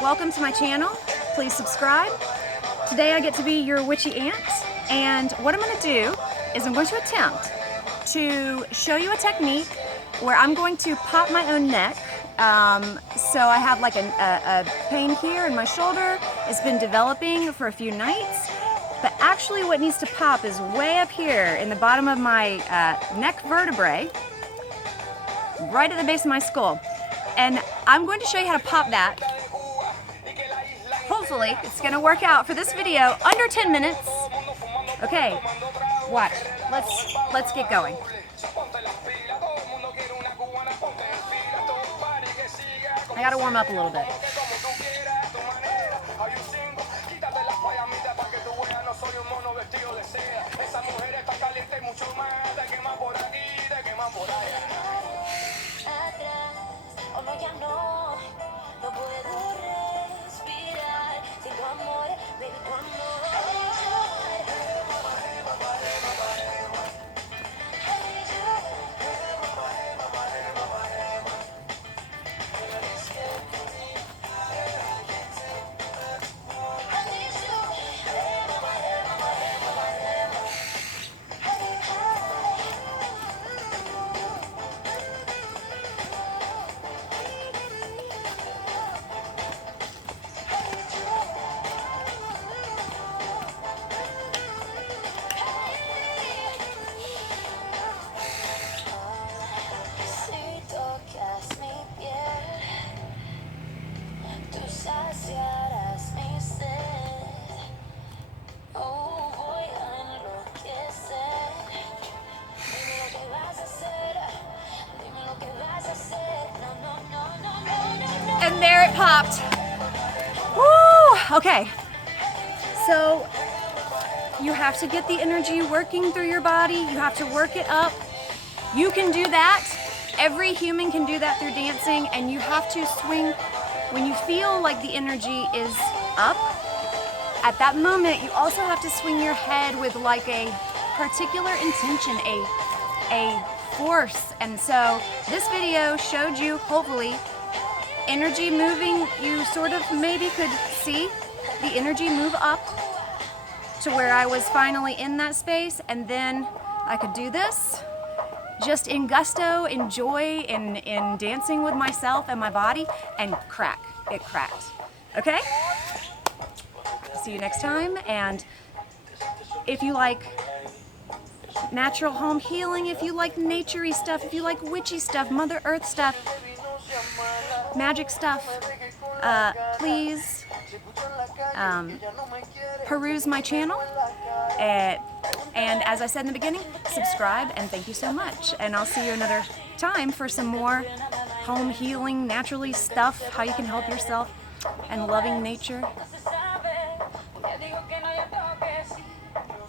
Welcome to my channel. Please subscribe. Today I get to be your witchy aunt, and what I'm going to do is I'm going to attempt to show you a technique where I'm going to pop my own neck. So I have like a pain here in my shoulder. It's been developing for a few nights, but actually what needs to pop is way up here in the bottom of my neck vertebrae, right at the base of my skull. And I'm going to show you how to pop that. Hopefully it's going to work out for this video under 10 minutes. Okay, watch. Let's get going. I gotta warm up a little bit. And there it popped. Woo! Okay. So you have to get the energy working through your body. You have to work it up. You can do that. Every human can do that through dancing, and you have to swing when you feel like the energy is up. At that moment, you also have to swing your head with like a particular intention, a force. And so this video showed you, hopefully, energy moving. You sort of maybe could see the energy move up to where I was finally in that space, and then I could do this just in gusto, in joy, in dancing with myself and my body, and crack. It cracked. Okay? See you next time. And if you like natural home healing, if you like naturey stuff, if you like witchy stuff, Mother Earth stuff, magic stuff, please peruse my channel. And as I said in the beginning, subscribe, and thank you so much. And I'll see you another time for some more home healing, naturally stuff, how you can help yourself, and loving nature.